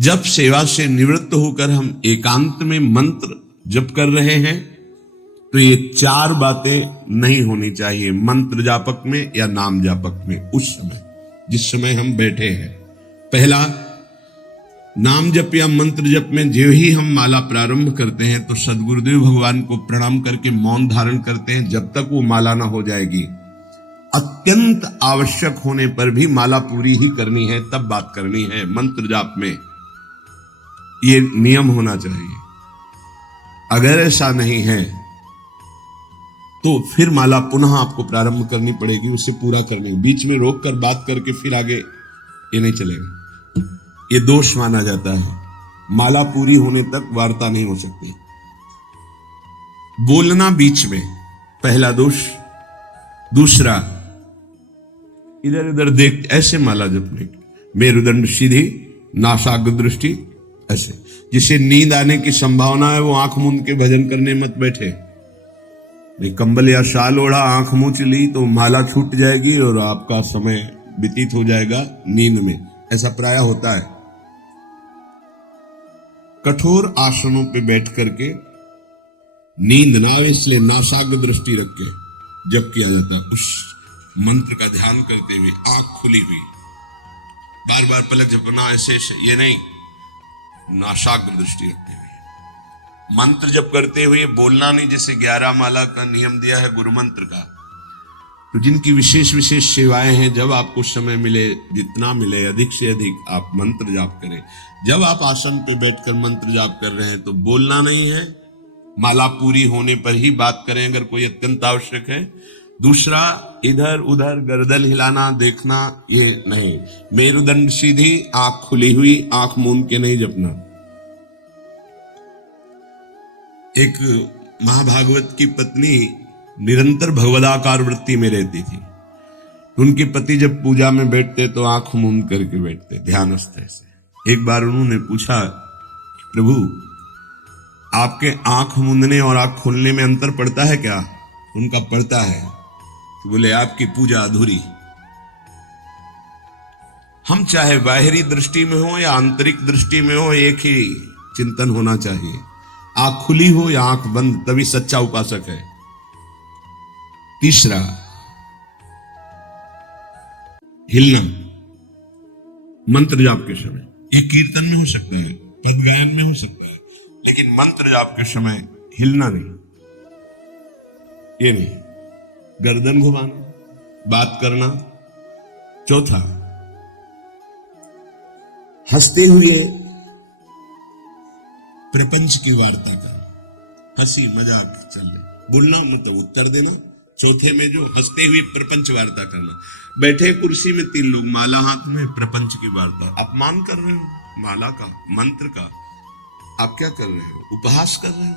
जब सेवा से निवृत्त होकर हम एकांत में मंत्र जप कर रहे हैं तो ये चार बातें नहीं होनी चाहिए मंत्र जापक में या नाम जापक में। उस समय जिस समय हम बैठे हैं, पहला, नाम जप या मंत्र जप में जो ही हम माला प्रारंभ करते हैं तो सदगुरुदेव भगवान को प्रणाम करके मौन धारण करते हैं जब तक वो माला ना हो जाएगी। अत्यंत आवश्यक होने पर भी माला पूरी ही करनी है, तब बात करनी है। मंत्र जाप में ये नियम होना चाहिए। अगर ऐसा नहीं है तो फिर माला पुनः आपको प्रारंभ करनी पड़ेगी, उसे पूरा करने। बीच में रोक कर बात करके फिर आगे ये नहीं चलेगा, ये दोष माना जाता है। माला पूरी होने तक वार्ता नहीं हो सकती। बोलना बीच में, पहला दोष। दूसरा, इधर उधर देख ऐसे माला जपने, मेरुदंड सीधी, नासाग्र दृष्टि ऐसे। जिसे नींद आने की संभावना है वो आंख मूंद के भजन करने मत बैठे। कंबल या शाल ओढ़ा, आंख मूंछ ली तो माला छूट जाएगी और आपका समय व्यतीत हो जाएगा नींद में। ऐसा प्राय होता है। कठोर आसनों पे बैठ करके नींद ना आवे इसलिए नासाग्र दृष्टि रख के जप किया जाता है। उस मंत्र का ध्यान करते हुए आंख खुली हुई, बार बार पलक झपकना ऐसे ये नहीं, नासाग्र दृष्टि रखते हुए मंत्र जप करते हुए बोलना नहीं। जैसे 11 माला का नियम दिया है गुरु मंत्र का, तो जिनकी विशेष विशेष सेवाएं हैं, जब आपको समय मिले, जितना मिले अधिक से अधिक आप मंत्र जाप करें। जब आप आसन पे बैठकर मंत्र जाप कर रहे हैं तो बोलना नहीं है, माला पूरी होने पर ही बात करें अगर कोई अत्यंत आवश्यक है। दूसरा, इधर उधर गर्दन हिलाना, देखना, ये नहीं। मेरुदंड सीधी, आंख खुली हुई, आंख मूंद के नहीं जपना। एक महाभागवत की पत्नी निरंतर भगवदाकार वृत्ति में रहती थी। उनके पति जब पूजा में बैठते तो आंख मूंद करके बैठते ध्यानस्थ से। एक बार उन्होंने पूछा, प्रभु आपके आंख मूंदने और आंख खोलने में अंतर पड़ता है क्या? उनका पड़ता है। तो बोले आपकी पूजा अधूरी। हम चाहे बाहरी दृष्टि में हो या आंतरिक दृष्टि में हो, एक ही चिंतन होना चाहिए। आंख खुली हो या आंख बंद, तभी सच्चा उपासक है। तीसरा, हिलना मंत्र जाप के समय। ये कीर्तन में हो सकता है, पद गायन में हो सकता है, लेकिन मंत्र जाप के समय हिलना नहीं, ये नहीं। गर्दन घुमाना, बात करना। चौथा, हंसते हुए प्रपंच की वार्ता करना, हंसी मजाक चल रही, बोलना मतलब उत्तर देना। चौथे में जो हंसते हुए प्रपंच वार्ता करना। बैठे कुर्सी में 3 लोग, माला हाथ में, प्रपंच की वार्ता। अपमान कर रहे हो माला का, मंत्र का। आप क्या कर रहे हो? उपहास कर रहे हो।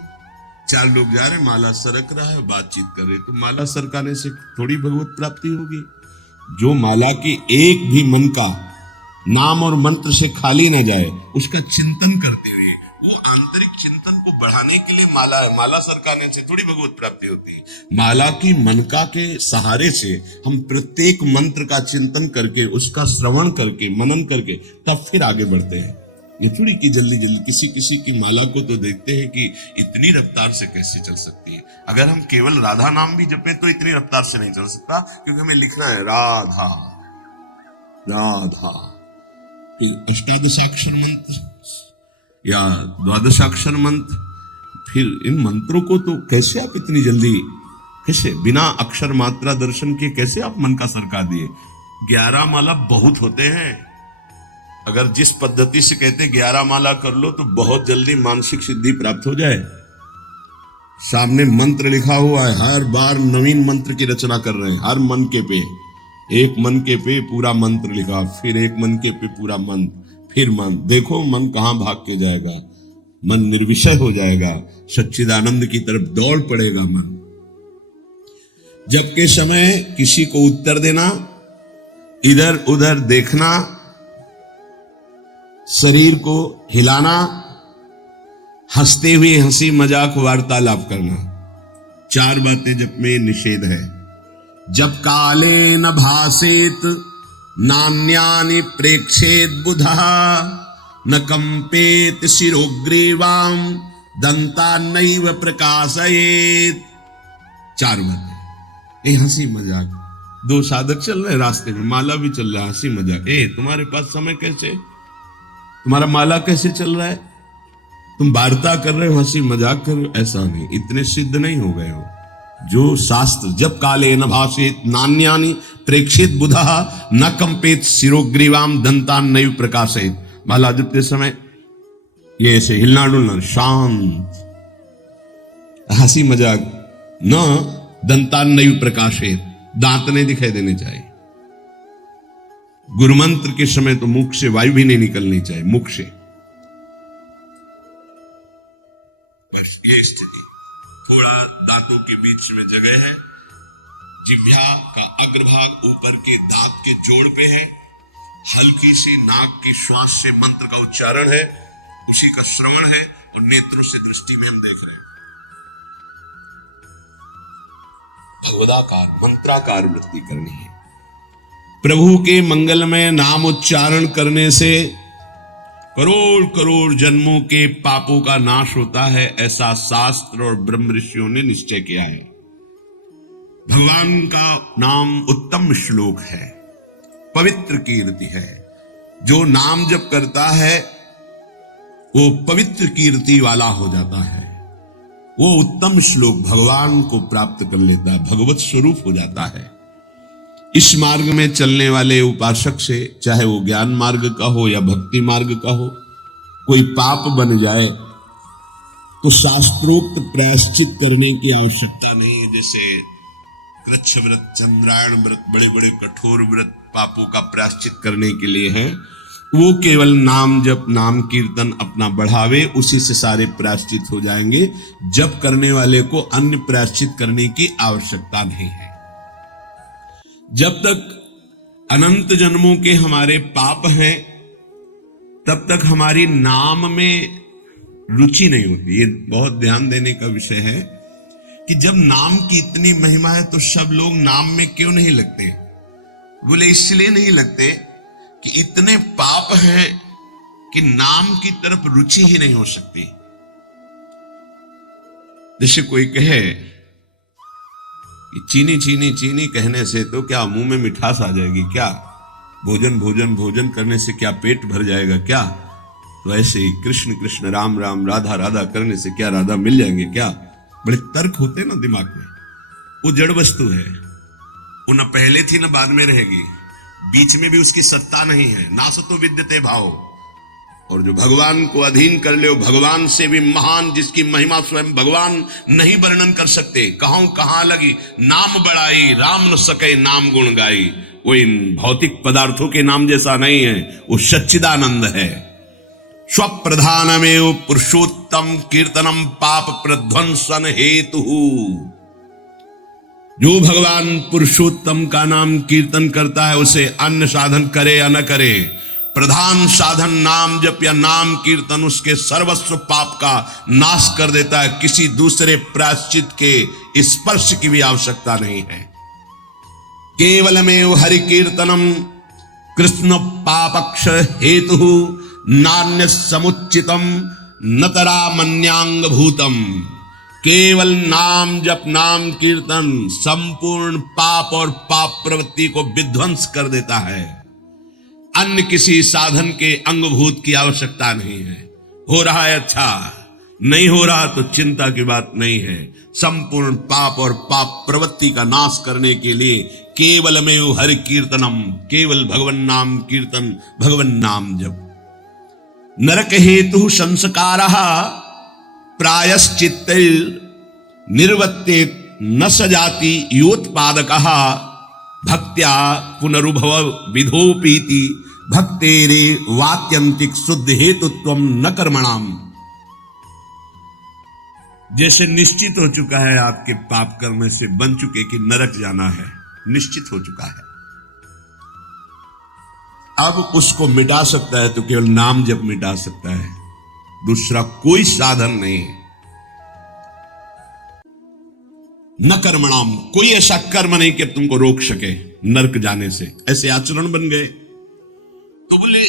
4 लोग जा रहे, माला सरक रहा है, बातचीत कर रहे, तो माला सरकाने से थोड़ी भगवत प्राप्ति होगी। जो माला की एक भी मन का नाम और मंत्र से खाली ना जाए, उसका चिंतन करते हुए, वो आंतरिक चिंतन को बढ़ाने के लिए माला है। माला सरकाने से थोड़ी भगवत प्राप्ति होती है। माला की मनका के सहारे से हम प्रत्येक मंत्र का चिंतन करके, उसका श्रवण करके, मनन करके, तब फिर आगे बढ़ते हैं। ये थोड़ी कि जल्दी जल्दी किसी की माला को तो देखते हैं कि इतनी रफ्तार से कैसे चल सकती है। अगर हम केवल राधा नाम भी जपें तो इतनी रफ्तार से नहीं चल सकता, क्योंकि हमें लिखना है राधा राधा। तो अष्टादशाक्षर मंत्र या 12 मंत्र, फिर इन मंत्रों को तो कैसे आप इतनी जल्दी, कैसे बिना अक्षर मात्रा दर्शन के कैसे आप मन का सरका दिए? 11 माला बहुत होते हैं। अगर जिस पद्धति से कहते 11 माला कर लो तो बहुत जल्दी मानसिक सिद्धि प्राप्त हो जाए। सामने मंत्र लिखा हुआ है, हर बार नवीन मंत्र की रचना कर रहे हैं। हर मन के पे, एक मन के पे पूरा मंत्र लिखा, फिर एक मन के पे पूरा मंत्र, फिर मन। देखो मन कहां भाग के जाएगा, मन निर्विषय हो जाएगा, सच्चिदानंद की तरफ दौड़ पड़ेगा मन। जब के समय किसी को उत्तर देना, इधर उधर देखना, शरीर को हिलाना, हंसते हुए हंसी मजाक वार्तालाप करना, 4 बातें जब में निषेध है। जब काले न भासेत नान्यानि प्रेक्षेत बुधा न कंपेत शिरोग्रीवाम दंतान्नैव प्रकाशयेत। 4 बातें। ये हंसी मजाक, 2 साधक चल रहे रास्ते में, माला भी चल रहा है, हंसी मजाक। तुम्हारे पास समय कैसे, तुम्हारा माला कैसे चल रहा है, तुम वार्ता कर रहे हो, हंसी मजाक कर रहे हो, ऐसा नहीं, इतने सिद्ध नहीं हो गए हो। जो शास्त्र जब काले न भाषेत नान्यानि प्रेक्षित बुधा न कंपेत शिरोग्रीवाम दंतान्नैव प्रकाशयेत। माला जपते समय ये ऐसे हिलना डुलना, शांत, हंसी मजाक, न दंतान्नैव प्रकाशयेत, दांत नहीं दिखाई देने चाहिए। गुरुमंत्र के समय तो मुख से वायु भी नहीं निकलनी चाहिए, मुख से। बस ये स्थिति, थोड़ा दांतों के बीच में जगह है, जिह्वा का अग्रभाग ऊपर के दांत के जोड़ पे है, हल्की सी नाक की श्वास से मंत्र का उच्चारण है, उसी का श्रवण है, और नेत्रों से दृष्टि में हम देख रहे हैं। भगवदाकार मंत्राकार वृत्ति करनी है। प्रभु के मंगलमय नाम उच्चारण करने से करोड़ करोड़ जन्मों के पापों का नाश होता है, ऐसा शास्त्र और ब्रह्म ऋषियों ने निश्चय किया है। भगवान का नाम उत्तम श्लोक है, पवित्र कीर्ति है। जो नाम जप करता है वो पवित्र कीर्ति वाला हो जाता है, वो उत्तम श्लोक भगवान को प्राप्त कर लेता है, भगवत स्वरूप हो जाता है। इस मार्ग में चलने वाले उपासक से, चाहे वो ज्ञान मार्ग का हो या भक्ति मार्ग का हो, कोई पाप बन जाए तो शास्त्रोक्त प्रायश्चित करने की आवश्यकता नहीं है। जैसे कृच्छ व्रत, चंद्रायण व्रत, बड़े बड़े कठोर व्रत पापों का प्रायश्चित करने के लिए है, वो केवल नाम जप, नाम कीर्तन अपना बढ़ावे, उसी से सारे प्रायश्चित हो जाएंगे। जप करने वाले को अन्य प्रायश्चित करने की आवश्यकता नहीं है। जब तक अनंत जन्मों के हमारे पाप हैं, तब तक हमारी नाम में रुचि नहीं होती। ये बहुत ध्यान देने का विषय है कि जब नाम की इतनी महिमा है तो सब लोग नाम में क्यों नहीं लगते? बोले इसलिए नहीं लगते कि इतने पाप हैं कि नाम की तरफ रुचि ही नहीं हो सकती। जैसे कोई कहे कि चीनी चीनी चीनी कहने से तो क्या मुंह में मिठास आ जाएगी क्या? भोजन भोजन भोजन करने से क्या पेट भर जाएगा क्या? तो ऐसे ही कृष्ण कृष्ण राम राम राधा राधा करने से क्या राधा मिल जाएंगे क्या? बड़े तर्क होते हैं ना दिमाग में। वो जड़ वस्तु है, वो न पहले थी न बाद में रहेगी, बीच में भी उसकी सत्ता नहीं है। नासतो विद्यते भाव। और जो भगवान को अधीन कर ले, भगवान से भी महान, जिसकी महिमा स्वयं भगवान नहीं वर्णन कर सकते। कहूं कहां लगी नाम बड़ाई, राम न सके नाम गुण गाई। वो इन भौतिक पदार्थों के नाम जैसा नहीं है, वो सच्चिदानंद है। स्वप्रधानमेव पुरुषोत्तम कीर्तनम पाप प्रध्वंसन हेतु। जो भगवान पुरुषोत्तम का नाम कीर्तन करता है, उसे अन्य साधन करे या न करे, प्रधान साधन नाम जप या नाम कीर्तन उसके सर्वस्व पाप का नाश कर देता है। किसी दूसरे प्रायश्चित के स्पर्श की भी आवश्यकता नहीं है। केवलमेव हरि कीर्तनम कृष्ण पापक्ष हेतु नान्य समुच्चितम नतरा मन्यांग भूतम। केवल नाम जप नाम कीर्तन संपूर्ण पाप और पाप प्रवृत्ति को विध्वंस कर देता है। अन्य किसी साधन के अंगभूत की आवश्यकता नहीं है। हो रहा है अच्छा, नहीं हो रहा तो चिंता की बात नहीं है। संपूर्ण पाप और पाप प्रवृत्ति का नाश करने के लिए केवलमेव हरि कीर्तनम, केवल भगवन नाम कीर्तन, भगवन नाम जप। नरक हेतु संस्कारः प्रायश्चित्त निर्वत्ते न सजाति योत्पादकः भक्त्या पुनरुभव विधोपीति भक्तेरे वात्यंतिक शुद्ध हेतुत्वम न कर्मणाम। जैसे निश्चित हो चुका है आपके पाप कर्म से बन चुके कि नरक जाना है, निश्चित हो चुका है। अब उसको मिटा सकता है तो केवल नाम जप मिटा सकता है, दूसरा कोई साधन नहीं। न कर्मणाम, कोई ऐसा कर्म नहीं कि तुमको रोक सके नरक जाने से। ऐसे आचरण बन गए तो बोले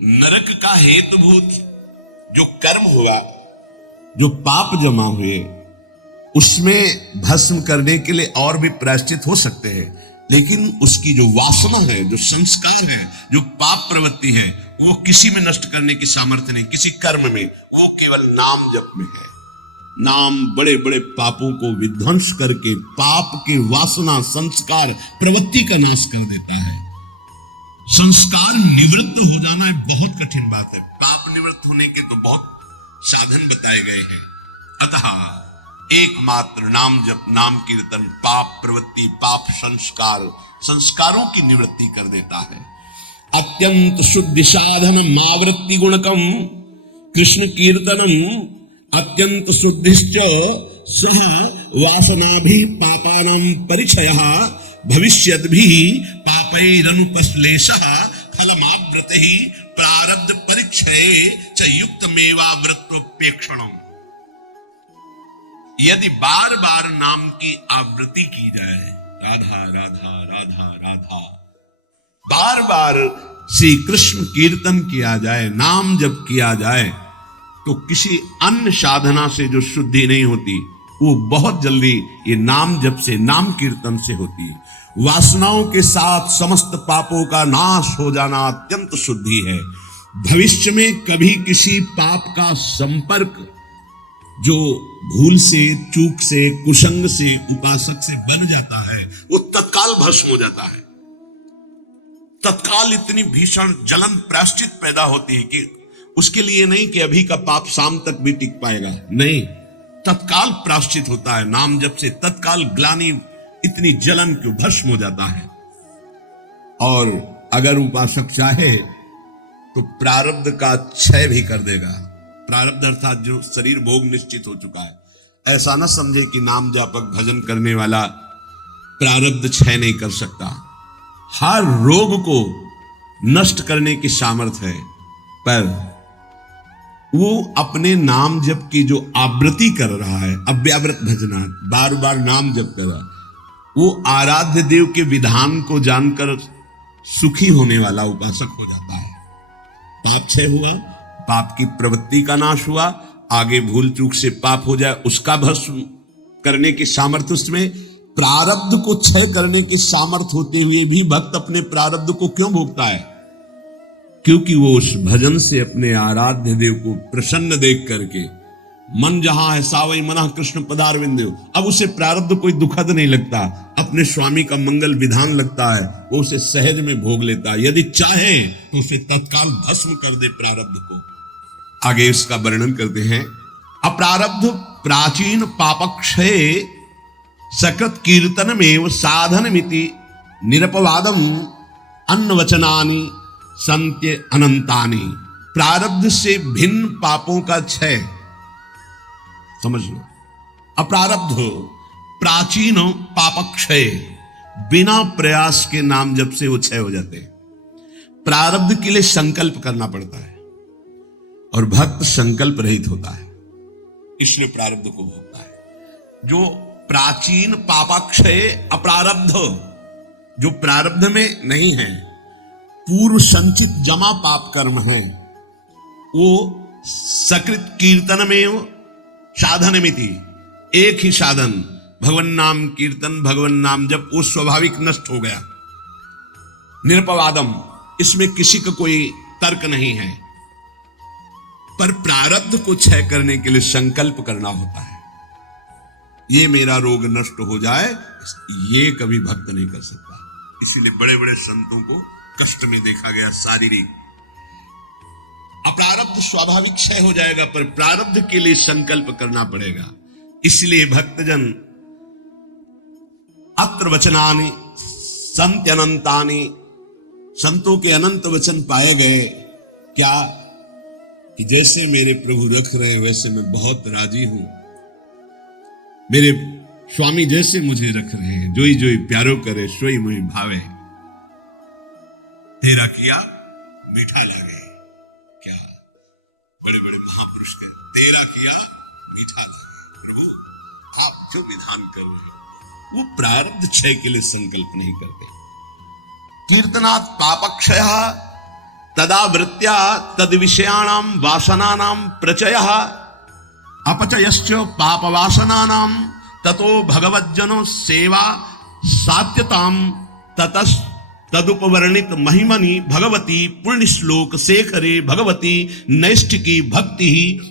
नरक का हेतुभूत जो कर्म हुआ, जो पाप जमा हुए, उसमें भस्म करने के लिए और भी प्रायश्चित हो सकते हैं, लेकिन उसकी जो वासना है, जो संस्कार है, जो पाप प्रवृत्ति है, वो किसी में नष्ट करने की सामर्थ्य नहीं, किसी कर्म में, वो केवल नाम जप में है। नाम बड़े बड़े पापों को विध्वंस करके पाप की वासना, संस्कार, प्रवृत्ति का नाश कर देता है। संस्कार निवृत्त हो जाना बहुत कठिन बात है। पाप निवृत्त होने के तो बहुत साधन बताए गए हैं। अतः एकमात्र नाम जप, नाम कीर्तन पाप प्रवृत्ति, पाप संस्कार, संस्कारों की निवृत्ति कर देता है। अत्यंत शुद्धि साधन मावृत्ति गुणकम कृष्ण कीर्तनम अत्यंत शुद्धिश्च सह वासनाभि पापानां परिचयः भविष्यद्भिः पापैरनुपश्लेषः फलमाव्रतिः प्रारब्ध परिक्षये च युक्तमेवावृत्तोपेक्षणम्। यदि बार बार नाम की आवृत्ति की जाए, राधा राधा राधा राधा, बार बार श्री कृष्ण कीर्तन किया जाए, नाम जप किया जाए, तो किसी अन्य साधना से जो शुद्धि नहीं होती, वो बहुत जल्दी ये नाम जप से, नाम कीर्तन से होती है। वासनाओं के साथ समस्त पापों का नाश हो जाना अत्यंत शुद्धि है। भविष्य में कभी किसी पाप का संपर्क जो भूल से, चूक से, कुसंग से, उपासक से बन जाता है, वो तत्काल भस्म हो जाता है। तत्काल इतनी भीषण जलन प्रायश्चित पैदा होती है कि उसके लिए नहीं कि अभी का पाप शाम तक भी टिक पाएगा, नहीं, तत्काल प्रायश्चित होता है। नाम जप से तत्काल ग्लानि, इतनी जलन क्यों, भस्म हो जाता है। और अगर उपासक चाहे तो प्रारब्ध का क्षय भी कर देगा। प्रारब्ध अर्थात जो शरीर भोग निश्चित हो चुका है, ऐसा न समझे कि नाम जापक भजन करने वाला प्रारब्ध क्षय नहीं कर सकता। हर रोग को नष्ट करने की सामर्थ्य है, पर वो अपने नाम जप की जो आवृत्ति कर रहा है, अव्यावृत भजना, बार बार नाम जप कर रहा, वो आराध्य देव के विधान को जानकर सुखी होने वाला उपासक हो जाता है। पाप क्षय हुआ, पाप की प्रवृत्ति का नाश हुआ, आगे भूल चूक से पाप हो जाए उसका भस्म करने की सामर्थ्य उसमें, प्रारब्ध को क्षय करने की सामर्थ्य होते हुए भी भक्त अपने प्रारब्ध को क्यों भोगता है? क्योंकि वो उस भजन से अपने आराध्य देव को प्रसन्न देख करके, मन जहां है सावई मना कृष्ण पदारविंदेव, अब उसे प्रारब्ध कोई दुखद नहीं लगता, अपने स्वामी का मंगल विधान लगता है, वो उसे सहज में भोग लेता है। यदि चाहे तो उसे तत्काल भस्म कर दे प्रारब्ध को। आगे इसका वर्णन करते हैं। अप्रारब्ध प्राचीन पापक्षय सकृत कीर्तनमेव साधनमिति निरपवादम अन्नवचनानि संत्य अनंतानि। प्रारब्ध से भिन्न पापों का क्षय, समझना, अप्रारब्ध प्राचीन पापक्षय, बिना प्रयास के नाम जप से वो क्षय हो जाते हैं। प्रारब्ध के लिए संकल्प करना पड़ता है और भक्त संकल्प रहित होता है, इसलिए प्रारब्ध को भोगता है। जो प्राचीन पापाक्षय अप्रारब्ध, जो प्रारब्ध में नहीं है, पूर्व संचित जमा पाप कर्म है, वो सकृत कीर्तन में साधनमिति, एक ही साधन भगवन नाम कीर्तन, भगवन नाम जब वो स्वाभाविक नष्ट हो गया। निरपवादम, इसमें किसी का कोई तर्क नहीं है, पर प्रारब्ध को क्षय करने के लिए संकल्प करना होता है। ये मेरा रोग नष्ट हो जाए, ये कभी भक्त नहीं कर सकता। इसीलिए बड़े बड़े संतों को कष्ट में देखा गया, शारीरिक। अप्रारब्ध स्वाभाविक क्षय हो जाएगा, पर प्रारब्ध के लिए संकल्प करना पड़ेगा। इसलिए भक्तजन अत्र वचनानि संत्यनंतानि, संतों के अनंत वचन पाए गए। क्या कि जैसे मेरे प्रभु रख रहे हैं वैसे मैं बहुत राजी हूं, मेरे स्वामी जैसे मुझे रख रहे हैं, जोई जोई प्यारो करे सोई मुझे भावे, तेरा किया मीठा लागे। क्या बड़े बड़े महापुरुष के तेरा किया मीठा लागे। प्रभु आप जो विधान कर रहे हो, वो प्रारब्ध क्षय के लिए संकल्प नहीं करते। कीर्तनात् पापक्षय तदा वृत्त्या तद विषयाणां वासनानां प्रचयः अपचयश्च पाप वासनानां ततो भगवज्जनो सेवा सात्यतां ततस् तदुपवर्णित महिमनि भगवती पुण्य श्लोक शेखरे भगवती नैष्ठिकी भक्ति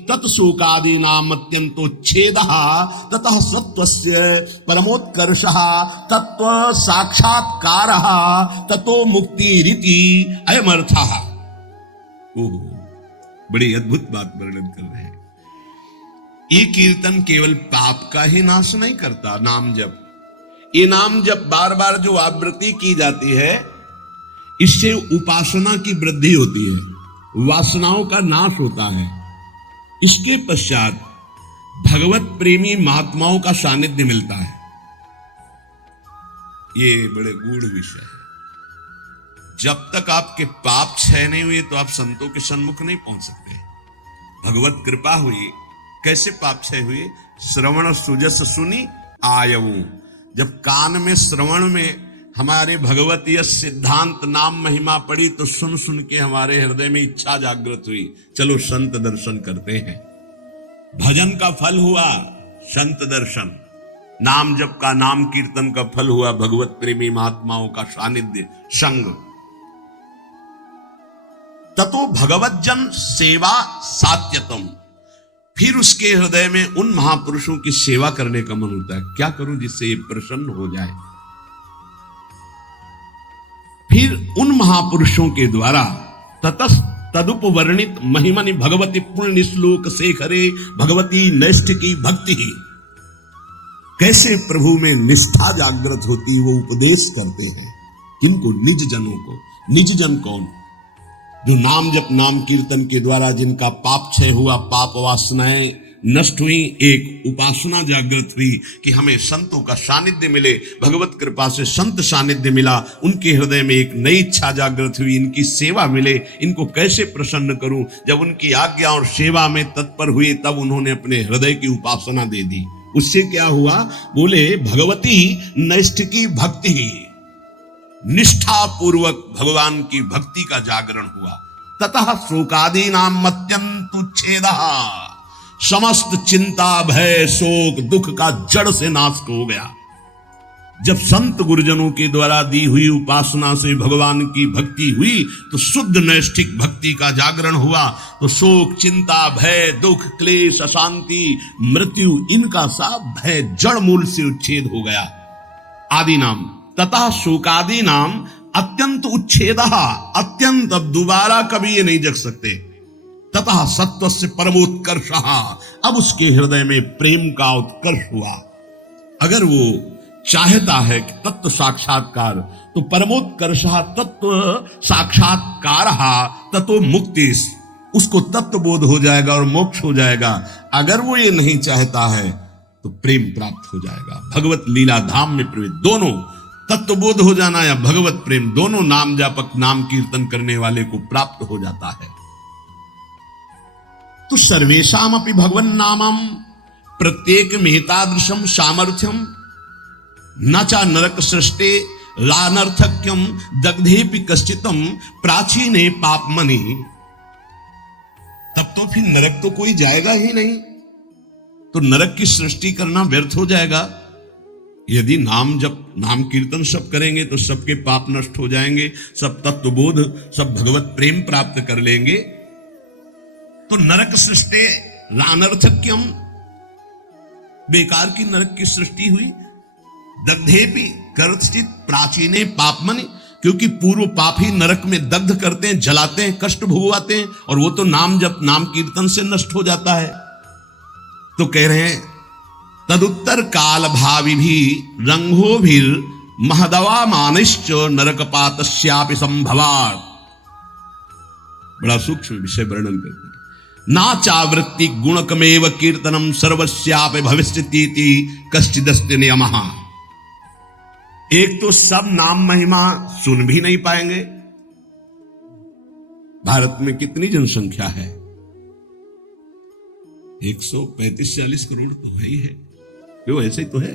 तत्शोकादीनाम अत्यंतोच्छेदः ततः सत्वस्य परमोत्कर्षः तत्व साक्षात्कारः ततो मुक्तिरिति अयमर्थः। ओह, बड़ी अद्भुत बात वर्णन कर रहे हैं। ये कीर्तन केवल पाप का ही नाश नहीं करता, नाम जप, ये नाम जब बार बार जो आवृत्ति की जाती है, इससे उपासना की वृद्धि होती है, वासनाओं का नाश होता है। इसके पश्चात भगवत प्रेमी महात्माओं का सानिध्य मिलता है। ये बड़े गूढ़ विषय है। जब तक आपके पाप क्षय नहीं हुए तो आप संतों के सन्मुख नहीं पहुंच सकते। भगवत कृपा हुई, कैसे पाप क्षय हुए? श्रवण सुजस सुनी आयऊ, जब कान में श्रवण में हमारे भगवतीय सिद्धांत नाम महिमा पड़ी तो सुन सुन के हमारे हृदय में इच्छा जागृत हुई, चलो संत दर्शन करते हैं। भजन का फल हुआ संत दर्शन, नाम जप का, नाम कीर्तन का फल हुआ भगवत प्रेमी महात्माओं का सानिध्य, संग। ततो भगवज्जन सेवा सात्यतम, फिर उसके हृदय में उन महापुरुषों की सेवा करने का मन होता है। क्या करूं जिससे ये प्रसन्न हो जाए? फिर उन महापुरुषों के द्वारा ततस तदुपवर्णित महिमनि भगवती पुण्य श्लोक शेखरे भगवती नैष्ठिकी भक्ति, कैसे प्रभु में निष्ठा जागृत होती वो उपदेश करते हैं। किनको? निज जनों को। निज जन कौन? जो नाम जप नाम कीर्तन के द्वारा जिनका पाप क्षय हुआ, पाप वासनाएं नष्ट हुई, एक उपासना जागृत हुई कि हमें संतों का सानिध्य मिले, भगवत कृपा से संत सानिध्य मिला, उनके हृदय में एक नई इच्छा जागृत हुई, इनकी सेवा मिले, इनको कैसे प्रसन्न करूं। जब उनकी आज्ञा और सेवा में तत्पर हुए तब उन्होंने अपने हृदय की उपासना दे दी। उससे क्या हुआ? बोले भगवती नैष्ठिकी भक्ति, निष्ठा पूर्वक भगवान की भक्ति का जागरण हुआ। ततः शोकादि नाम अत्यंत उच्छेदः, समस्त चिंता भय शोक दुख का जड़ से नाश हो गया। जब संत गुरुजनों के द्वारा दी हुई उपासना से भगवान की भक्ति हुई तो शुद्ध नैष्ठिक भक्ति का जागरण हुआ, तो शोक चिंता भय दुख क्लेश अशांति मृत्यु इनका सा भय जड़ मूल से उच्छेद हो गया। आदि नाम तथा शोकादि नाम अत्यंत उच्छेद, अत्यंत, अब दोबारा कभी ये नहीं जग सकते। तथा सत्व से परमोत्कर्ष, अब उसके हृदय में प्रेम का उत्कर्ष हुआ। अगर वो चाहता है कि तत्व साक्षात्कार, तो परमोत्कर्ष तत्व साक्षात्कार ततो मुक्ति, उसको तत्व बोध हो जाएगा और मोक्ष हो जाएगा। अगर वो ये नहीं चाहता है तो प्रेम प्राप्त हो जाएगा, भगवत लीला धाम में प्रवेश। दोनों तत्व बोध हो जाना या भगवत प्रेम, दोनों नाम जापक नाम कीर्तन करने वाले को प्राप्त हो जाता है। तो सर्वेषाम अपि भगवन् नामम प्रत्येक मेतादृशम सामर्थ्यम न चा नरक सृष्टे लानर्थक्यम दग्धेपि कश्चितम प्राचीने पापमनि। तब तो फिर नरक तो कोई जाएगा ही नहीं, तो नरक की सृष्टि करना व्यर्थ हो जाएगा। यदि नाम जब नाम कीर्तन सब करेंगे तो सबके पाप नष्ट हो जाएंगे, सब तत्वबोध सब भगवत प्रेम प्राप्त कर लेंगे। तो नरक सृष्टि लानर्थक्यम, बेकार की नरक की सृष्टि हुई। दग्धेपि कर्तचित प्राचीने पापमनि, क्योंकि पूर्व पाप ही नरक में दग्ध करते हैं, जलाते हैं, कष्ट भोगवाते हैं, और वो तो नाम जब नाम कीर्तन से नष्ट हो जाता है। तो कह रहे हैं तदुत्तर काल भावी भी रंगो भी महदवा मानिश्च नरकपातस्यापि संभवात्। बड़ा सूक्ष्म विषय वर्णन करते हैं। ना चावृत्ति गुणकमेव कीर्तनम सर्वस्यापि भविष्यतीति कश्चिदस्ति नियमः। एक तो सब नाम महिमा सुन भी नहीं पाएंगे। भारत में कितनी जनसंख्या है? 135-40 करोड़ तो है ही है। क्यों, ऐसे ही तो है?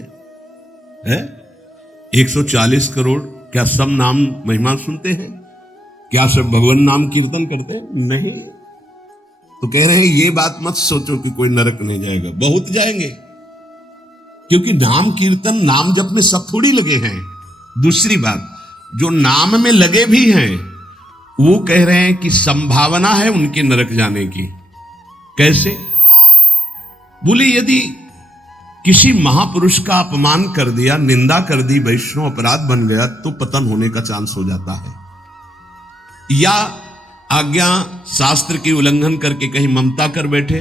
140 करोड़ क्या सब नाम महिमा सुनते हैं? क्या सब भगवान नाम कीर्तन करते हैं? नहीं। तो कह रहे हैं ये बात मत सोचो कि कोई नरक नहीं जाएगा, बहुत जाएंगे, क्योंकि नाम कीर्तन नाम जप में सब थोड़ी लगे हैं। दूसरी बात, जो नाम में लगे भी हैं वो कह रहे हैं कि संभावना है उनके नरक जाने की। कैसे? बोले यदि किसी महापुरुष का अपमान कर दिया, निंदा कर दी, वैष्णव अपराध बन गया तो पतन होने का चांस हो जाता है, या आज्ञा शास्त्र की उल्लंघन करके कहीं ममता कर बैठे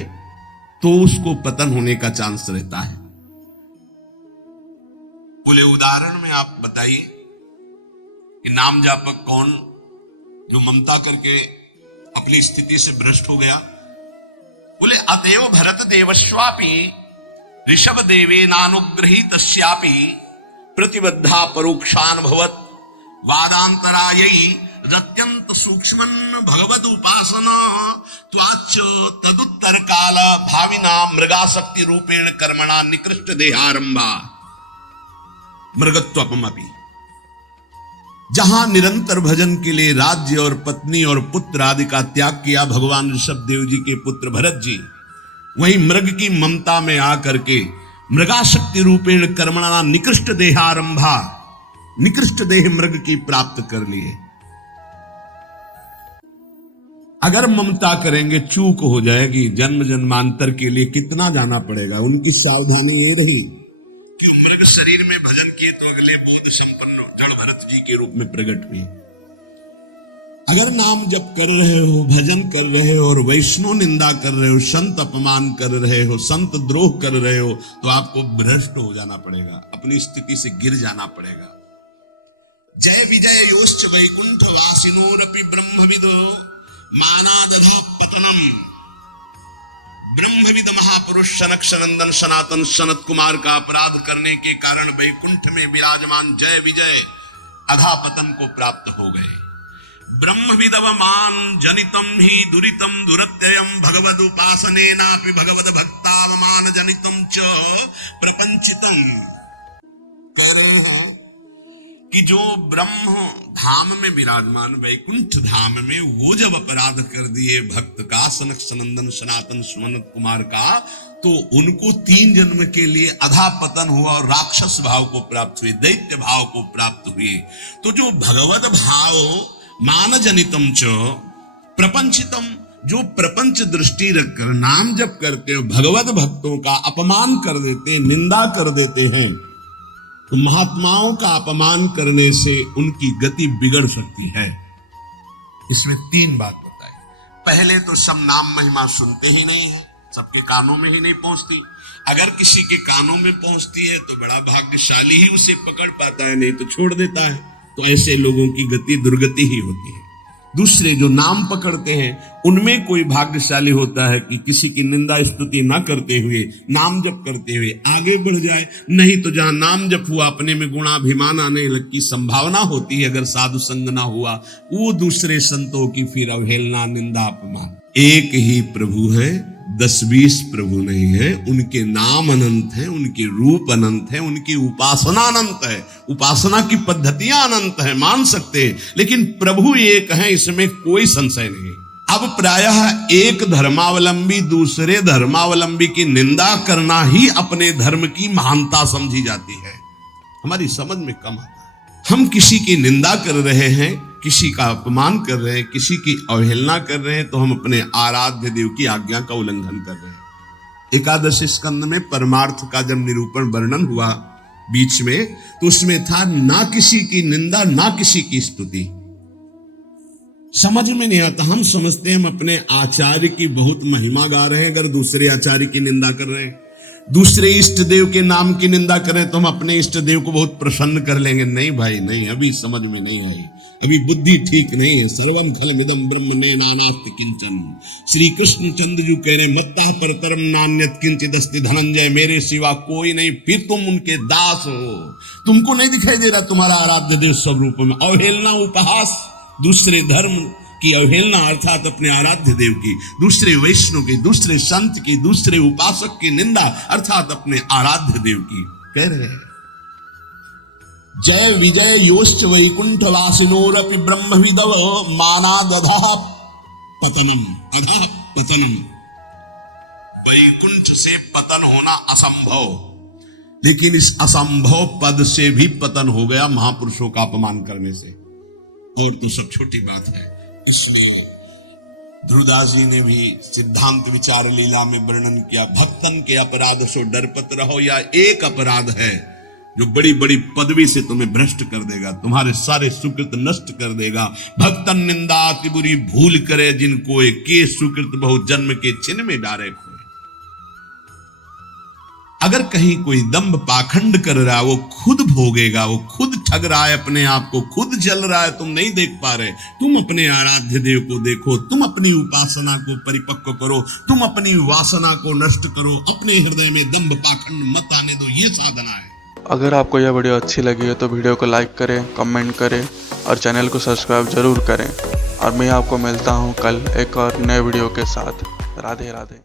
तो उसको पतन होने का चांस रहता है। बोले उदाहरण में आप बताइए कि नाम जापक कौन जो ममता करके अपनी स्थिति से भ्रष्ट हो गया? बोले अतएव भरत देवस्वापि ऋषभ देवे नानुग्रही तस्यापि प्रतिबद्धा परोक्षान भवत वादांतरायी रत्यंत सूक्ष्मन भगवद उपासना त्वाच तदुत्तर काल भाविना मृगाशक्ति रूपेण कर्मणा निकृष्ट देहारंभा मृगत्वपमपि। जहां निरंतर भजन के लिए राज्य और पत्नी और पुत्र आदि का त्याग किया भगवान ऋषभ देव जी के पुत्र भरत जी, वहीं मृग की ममता में आकर के मृगाशक्ति रूपेण कर्मणा निकृष्ट देहारंभा, निकृष्ट देह मृग की प्राप्त कर लिए। अगर ममता करेंगे चूक हो जाएगी, जन्म जन्मांतर के लिए कितना जाना पड़ेगा। उनकी सावधानी ये रही कि मृग शरीर में भजन किए तो अगले बोध संपन्न जड़ भरत जी के रूप में प्रकट हुए। अगर नाम जप कर रहे हो, भजन कर रहे हो और वैष्णव निंदा कर रहे हो, संत अपमान कर रहे हो, संत द्रोह कर रहे हो, तो आपको भ्रष्ट हो जाना पड़ेगा, अपनी स्थिति से गिर जाना पड़ेगा। जय विजय योश्च वैकुंठ वासिनोरपि ब्रह्मविदो मानादधा पतनम। ब्रह्मविद महापुरुष सनक सनंदन सनातन सनत कुमार का अपराध करने के कारण वैकुंठ में विराजमान जय विजय अधापतन को प्राप्त हो गए। ब्रह्मविदवमान जनितम ही दुरितम दुरत्ययम भगवद उपासनेनापि भगवद भक्तावमान जनितम च प्रपंचितम। कह रहे हैं कि जो ब्रह्म धाम में विराजमान वैकुंठ धाम में वो जब अपराध कर दिए भक्त का, सनक सनंदन सनातन सुमनत कुमार का, तो उनको 3 जन्म के लिए अधापतन हुआ और राक्षस भाव को प्राप्त हुए, दैत्य भाव को प्राप्त हुए। तो जो भगवत भाव मान जनितम च प्रपंचितम, जो प्रपंच दृष्टि रखकर नाम जप करते हो, भगवत भक्तों का अपमान कर देते, निंदा कर देते हैं, तो महात्माओं का अपमान करने से उनकी गति बिगड़ सकती है। इसमें 3 बात बताई। पहले तो सब नाम महिमा सुनते ही नहीं है, सबके कानों में ही नहीं पहुंचती। अगर किसी के कानों में पहुंचती है तो बड़ा भाग्यशाली ही उसे पकड़ पाता है, नहीं तो छोड़ देता है। तो ऐसे लोगों की गति दुर्गति ही होती है। दूसरे जो नाम पकड़ते हैं उनमें कोई भाग्यशाली होता है कि किसी की निंदा स्तुति ना करते हुए, नाम जप करते हुए आगे बढ़ जाए। नहीं तो जहां नाम जप हुआ अपने में गुणाभिमान आने की संभावना होती है, अगर साधु संग ना हुआ, वो दूसरे संतों की फिर अवहेलना, निंदा, अपमान। एक ही प्रभु है, 10-20 प्रभु नहीं है। उनके नाम अनंत है, उनके रूप अनंत है, उनकी उपासना अनंत है, उपासना की पद्धतियां अनंत है, मान सकते हैं, लेकिन प्रभु एक है, इसमें कोई संशय नहीं। अब प्रायः एक धर्मावलंबी दूसरे धर्मावलंबी की निंदा करना ही अपने धर्म की महानता समझी जाती है। हमारी समझ में कम आता है। हम किसी की निंदा कर रहे हैं, किसी का अपमान कर रहे हैं, किसी की अवहेलना कर रहे हैं, तो हम अपने आराध्य देव की आज्ञा का उल्लंघन कर रहे हैं। एकादश स्कंद में परमार्थ का जब निरूपण वर्णन हुआ बीच में, तो उसमें था ना किसी की निंदा ना किसी की स्तुति। समझ में नहीं आता। हम समझते हैं हम अपने आचार्य की बहुत महिमा गा रहे हैं, अगर दूसरे आचार्य की निंदा कर रहे हैं, दूसरे इष्ट देव के नाम की निंदा करें तो हम अपने इष्ट देव को बहुत प्रसन्न कर लेंगे। नहीं भाई नहीं, अभी समझ में नहीं आई, अभी बुद्धि ठीक नहीं है। सर्वम खलमिदं ब्रह्म ने नानास्ति किंचन। श्री कृष्ण चंद्र जी कह रहे मत्ता परतरम नान्यत किंचित अस्ति धनंजय, मेरे सिवा कोई नहीं, फिर तुम उनके दास हो। तुमको नहीं दिखाई दे रहा तुम्हारा आराध्य देव स्वरूप में? अवहेलना, उपहास, दूसरे धर्म की अवहेलना अर्थात अपने आराध्य देव की, दूसरे वैष्णव की, दूसरे संत की, दूसरे उपासक की निंदा अर्थात अपने आराध्य देव की कह रहे हैं। जय विजय योश्च वैकुंठ वासिनोरपि ब्रह्मविदव मानादधः पतनम, अधः पतनम। वैकुंठ से पतन होना असंभव, लेकिन इस असंभव पद से भी पतन हो गया महापुरुषों का अपमान करने से। और तो सब छोटी बात है। इसलिए ध्रुवदास जी ने भी सिद्धांत विचार लीला में वर्णन किया, भक्तन के अपराध सो डरपत रहो। या एक अपराध है जो बड़ी बड़ी पदवी से तुम्हें भ्रष्ट कर देगा, तुम्हारे सारे सुकृत नष्ट कर देगा। भक्तन निंदा अति बुरी भूल करे जिनको के सुकृत बहु जन्म के छिन में डारे खोए। अगर कहीं कोई दंभ पाखंड कर रहा है वो खुद भोगेगा, वो खुद ठग रहा है अपने आप को, खुद जल रहा है, तुम नहीं देख पा रहे। तुम अपने आराध्य देव को देखो, तुम अपनी उपासना को परिपक्व करो, तुम अपनी वासना को नष्ट करो, अपने हृदय में दंभ पाखंड मत आने दो, ये साधना है। अगर आपको यह वीडियो अच्छी लगी है तो वीडियो को लाइक करें, कमेंट करें और चैनल को सब्सक्राइब जरूर करें। और मैं आपको मिलता हूँ कल एक और नए वीडियो के साथ। राधे राधे।